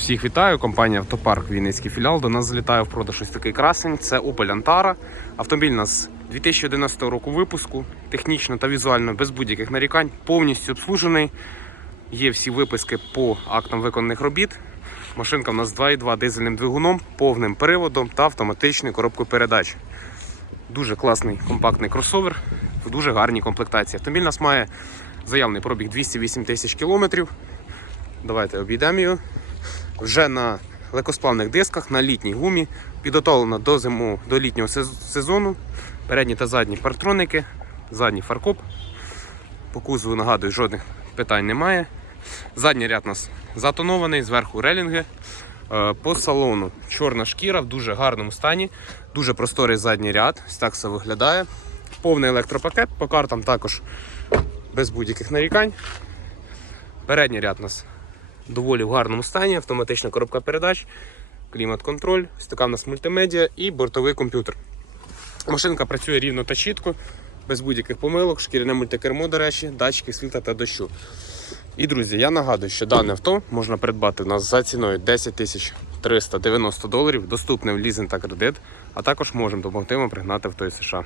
Всіх вітаю, компанія Автопарк Вінницький філіал. До нас залітає в продаж ось такий красень. Це Opel Antara. Автомобіль у нас 2011 року випуску, технічно та візуально без будь-яких нарікань, повністю обслужений. Є всі виписки по актам виконаних робіт. Машинка у нас 2.2 дизельним двигуном, повним приводом та автоматичною коробкою передач. Дуже класний компактний кросовер в дуже гарній комплектації. Автомобіль у нас має заявний пробіг 208 тисяч кілометрів. Давайте обійдемо його. Вже на легкосплавних дисках, на літній гумі, підготовлено до зиму, до літнього сезону. Передні та задні партроники, задній фаркоп. По кузову нагадую, жодних питань немає. Задній ряд у нас затонований, зверху релінги. Е, По салону чорна шкіра в дуже гарному стані, дуже просторий задній ряд. Так все виглядає. Повний електропакет, по картам також без будь-яких нарікань. Передній ряд у нас доволі в гарному стані, автоматична коробка передач, клімат-контроль, ось така в нас мультимедіа і бортовий комп'ютер. Машинка працює рівно та чітко, без будь-яких помилок, шкіряне мультикермо, до речі, датчики світла та дощу. І друзі, я нагадую, що дане авто можна придбати у нас за ціною 10 тисяч 390 доларів, доступне в лізинг та кредит, а також можемо допомогти вам пригнати авто із США.